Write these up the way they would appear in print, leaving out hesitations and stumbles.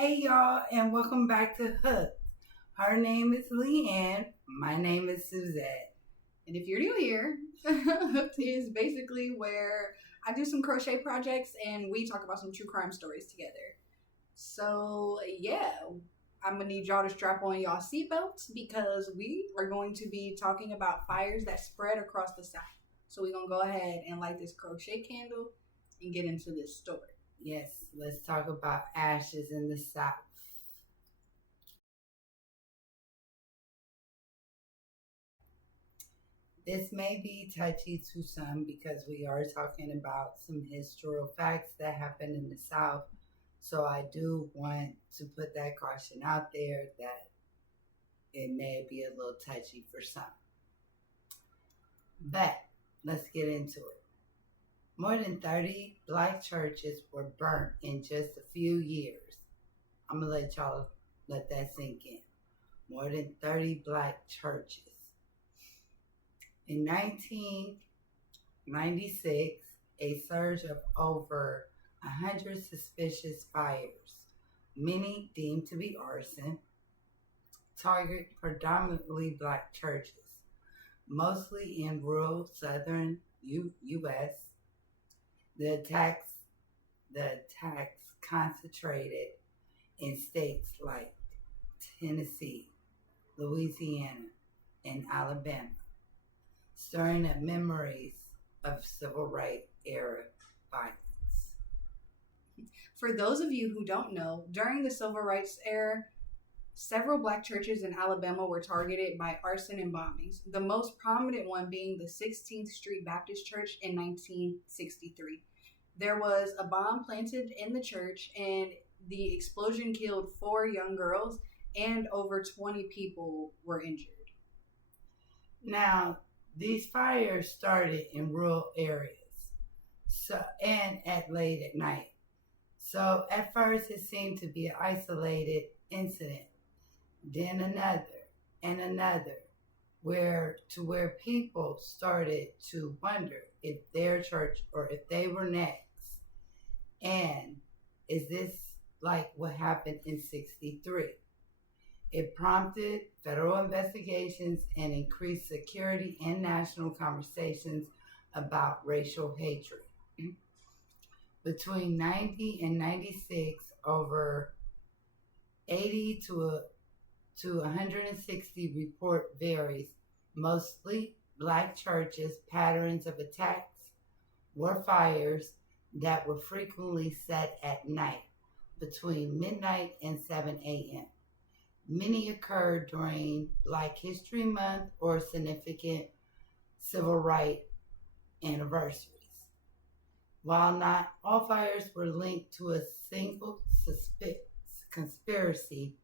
Hey y'all, and welcome back to Hook. Her name is Leanne. My name is Suzette. And if you're new here, Hooked is basically where I do some crochet projects and we talk about some true crime stories together. So yeah, I'm gonna need y'all to strap on y'all seatbelts because we are going to be talking about fires that spread across the South. So we're gonna go ahead and light this crochet candle and get into this story. Yes, let's talk about ashes in the South. This may be touchy to some because we are talking about some historical facts that happened in the South. So I do want to put that caution out there that it may be a little touchy for some. But let's get into it. More than 30 black churches were burnt in just a few years. I'm going to let y'all let that sink in. More than 30 black churches. In 1996, a surge of over 100 suspicious fires, many deemed to be arson, targeted predominantly black churches, mostly in rural southern U.S. The attacks concentrated in states like Tennessee, Louisiana, and Alabama, stirring up memories of civil rights era violence. For those of you who don't know, during the civil rights era, several black churches in Alabama were targeted by arson and bombings, the most prominent one being the 16th Street Baptist Church in 1963. There was a bomb planted in the church and the explosion killed 4 young girls and over 20 people were injured. Now, these fires started in rural areas and at late at night. So at first it seemed to be an isolated incident, then another and another, where people started to wonder if their church or if they were next. And is this like what happened in 63? It prompted federal investigations and increased security and national conversations about racial hatred. Between 90 and 96, over 80 to 160 report varies. Mostly black churches, patterns of attacks were fires that were frequently set at night between midnight and 7 a.m. Many occurred during Black History Month or significant civil rights anniversaries. While not all fires were linked to a single conspiracy,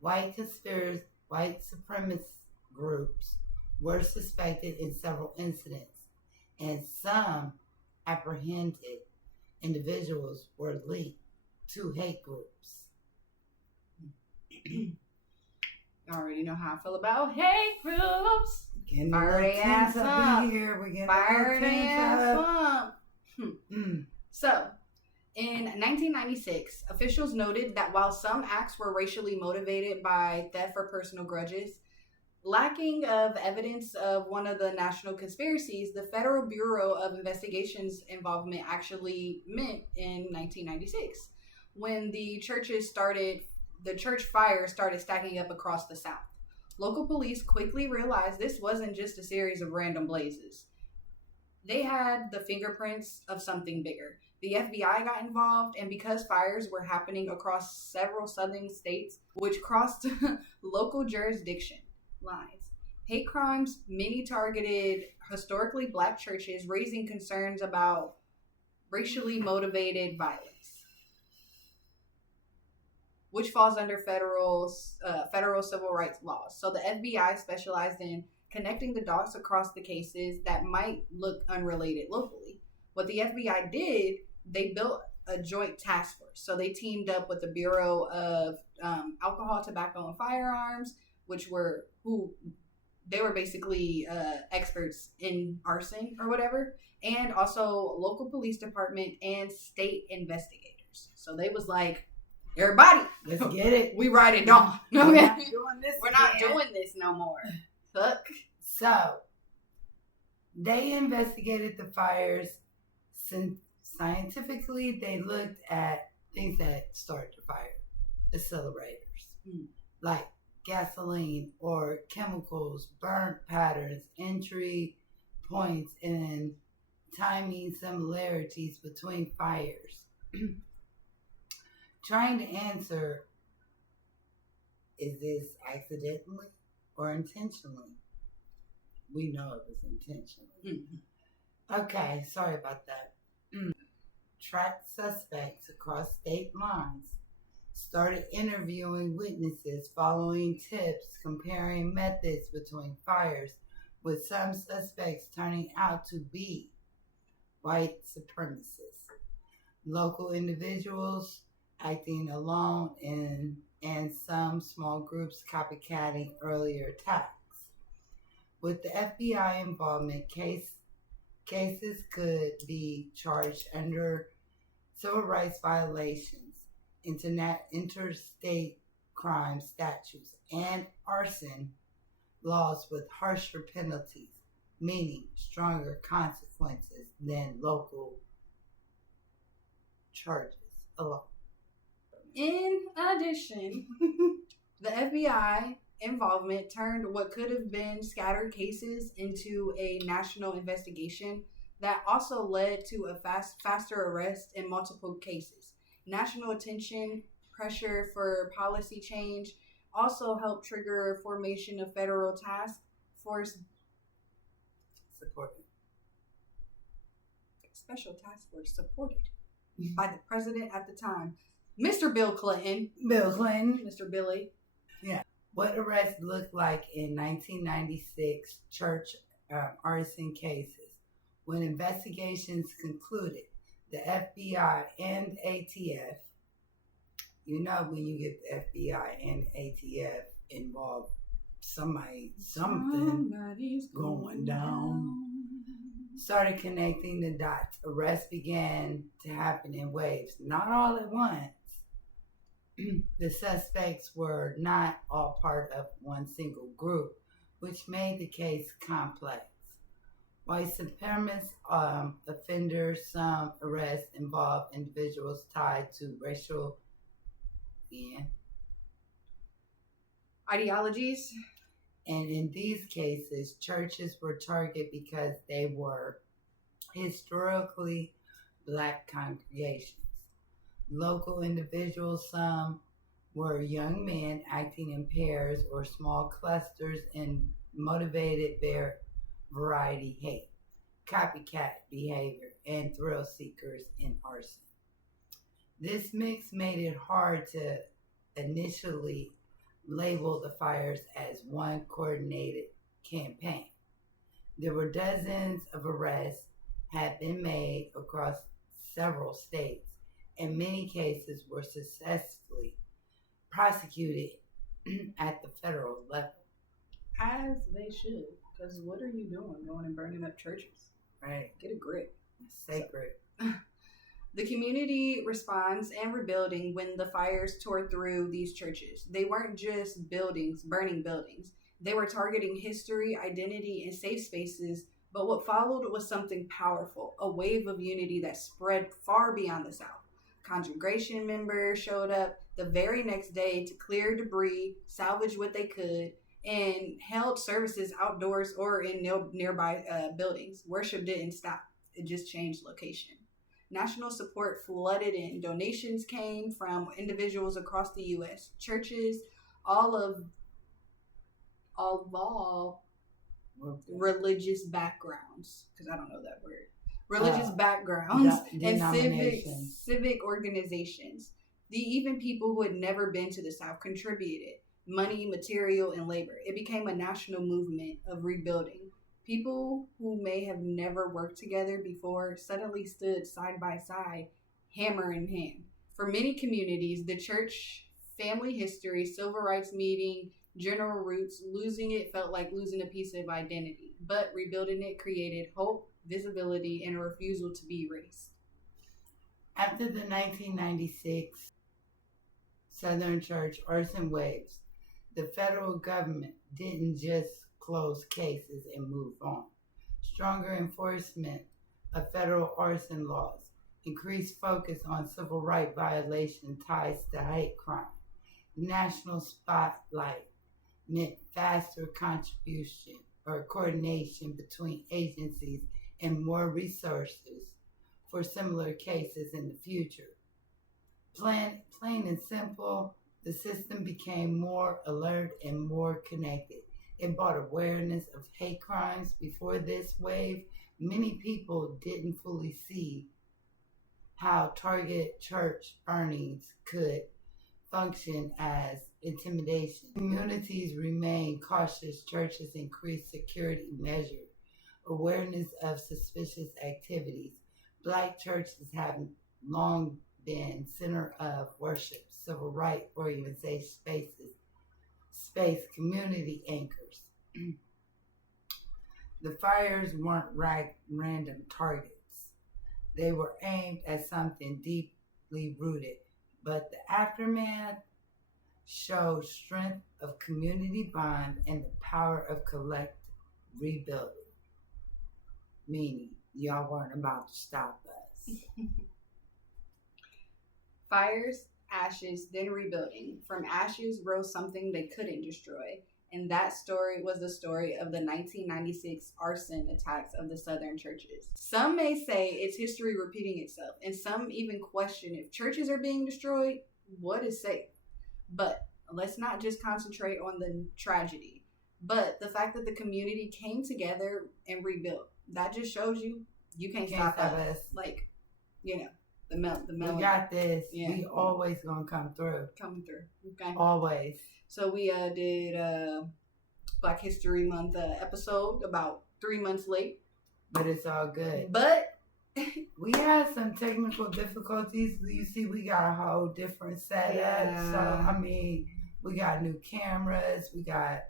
white supremacist groups were suspected in several incidents, and some apprehended individuals were linked to hate groups. You already know how I feel about hate groups. Fire their ass up. Fire their ass up. So, in 1996, officials noted that while some acts were racially motivated by theft or personal grudges, lacking of evidence of one of the national conspiracies, the Federal Bureau of Investigation's involvement actually meant in 1996, when the church fire started stacking up across the South. Local police quickly realized this wasn't just a series of random blazes. They had the fingerprints of something bigger. The FBI got involved, and because fires were happening across several southern states, which crossed local jurisdiction lines, hate crimes, many targeted historically black churches, raising concerns about racially motivated violence, which falls under federal civil rights laws. So the FBI specialized in connecting the dots across the cases that might look unrelated locally. What the FBI did, they built a joint task force. So they teamed up with the Bureau of Alcohol, Tobacco, and Firearms, they were basically experts in arson or whatever, and also local police department and state investigators. So they was like, Everybody, let's get it. We write it down. We're Okay. not doing this. We're not doing this no more. Fuck. So, they investigated the fires. Scientifically, they looked at things that start the fire, accelerators, like gasoline or chemicals, burnt patterns, entry points, and timing similarities between fires. Trying to answer, is this accidentally or intentionally? We know it was intentionally. Okay, sorry about that. Tracked suspects across state lines, started interviewing witnesses following tips, comparing methods between fires, with some suspects turning out to be white supremacists, local individuals acting alone, and some small groups copycatting earlier attacks. With the FBI involvement, cases could be charged under civil rights violations, interstate crime statutes, and arson laws with harsher penalties, meaning stronger consequences than local charges alone. In addition, the FBI involvement turned what could have been scattered cases into a national investigation that also led to a faster arrest in multiple cases. National attention, pressure for policy change also helped trigger formation of federal task force special task force supported by the president at the time, Mr. Bill Clinton. Mr. Billy. Yeah. What arrests looked like in 1996 church arson cases. When investigations concluded, the FBI and ATF, you know, when you get the FBI and ATF involved, something's going down. Started connecting the dots. Arrests began to happen in waves, not all at once. The suspects were not all part of one single group, which made the case complex. White supremacist offenders, some arrests involved individuals tied to racial ideologies. And in these cases, churches were targeted because they were historically black congregations. Local individuals, some were young men acting in pairs or small clusters and motivated their variety hate, copycat behavior, and thrill seekers in arson. This mix made it hard to initially label the fires as one coordinated campaign. There were dozens of arrests had been made across several states, and many cases were successfully prosecuted at the federal level. As they should, because what are you doing going and burning up churches? Right. Get a grip. It's sacred. The community responds and rebuilding when the fires tore through these churches. They weren't just buildings, burning buildings. They were targeting history, identity, and safe spaces. But what followed was something powerful, a wave of unity that spread far beyond the South. Congregation members showed up the very next day to clear debris, salvage what they could, and held services outdoors or in nearby buildings. Worship didn't stop. It just changed location. National support flooded in. Donations came from individuals across the U.S., churches, all religious backgrounds, because I don't know that word. Religious backgrounds and civic organizations. Even people who had never been to the South contributed money, material, and labor. It became a national movement of rebuilding. People who may have never worked together before suddenly stood side by side, hammer in hand. For many communities, the church, family history, civil rights meeting, general roots, losing it felt like losing a piece of identity. But rebuilding it created hope, visibility, and a refusal to be erased. After the 1996 Southern Church arson waves, the federal government didn't just close cases and move on. Stronger enforcement of federal arson laws, increased focus on civil rights violation ties to hate crime, national spotlight meant faster contribution or coordination between agencies and more resources for similar cases in the future. Plain and simple, the system became more alert and more connected. It brought awareness of hate crimes. Before this wave, many people didn't fully see how targeted church burnings could function as intimidation. Communities remained cautious. Churches increased security measures, awareness of suspicious activities. Black churches have long been center of worship, civil rights organization space community anchors. The fires weren't random targets. They were aimed at something deeply rooted, but the aftermath showed strength of community bond and the power of collective rebuilding. Meaning, y'all weren't about to stop us. Fires, ashes, then rebuilding. From ashes rose something they couldn't destroy. And that story was the story of the 1996 arson attacks of the Southern churches. Some may say it's history repeating itself, and some even question if churches are being destroyed, what is safe? But let's not just concentrate on the tragedy, but the fact that the community came together and rebuilt. That just shows you can't stop us. Like, the melon. We got this. Yeah. We always gonna come through. Coming through. Okay. Always. So we did Black History Month episode about 3 months late. But it's all good. But we had some technical difficulties. You see, we got a whole different setup. Yeah. So, we got new cameras. We got,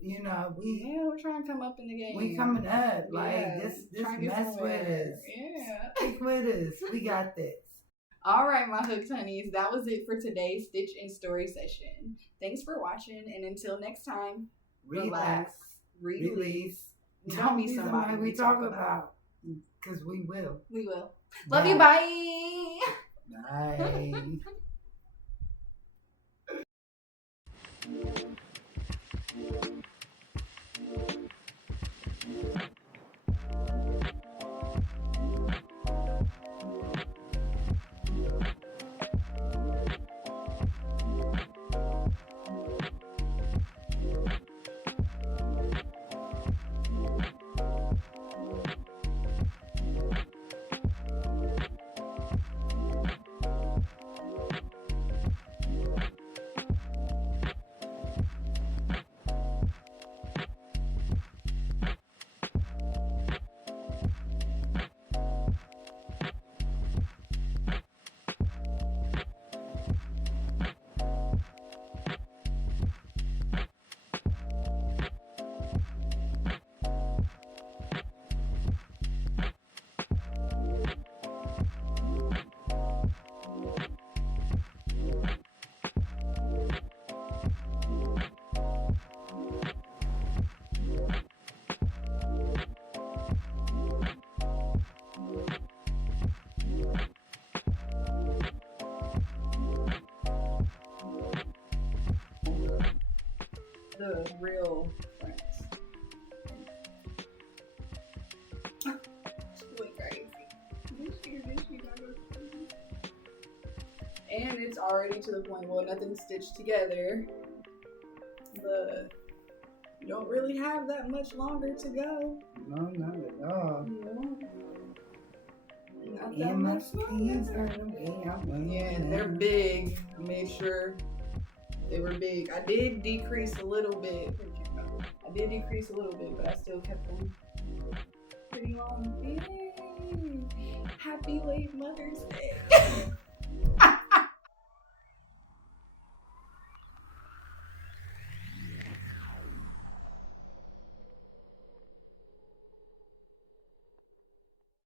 we're trying to come up in the game. We coming up. Like, Yeah, this mess with us. Yeah. Stick with us. We got this. All right, my hooked honeys. That was it for today's Stitch and Story session. Thanks for watching. And until next time, Relax. Release. Don't be somebody we talk about. Because we will. We will. Love you. Bye. Bye. The real friends. And it's already to the point where nothing's stitched together. But you don't really have that much longer to go. No, not at all. No. Not that much longer. Yeah, they're big. I made sure they were big. I did decrease a little bit. But I still kept them pretty long. Yay! Happy late Mother's Day.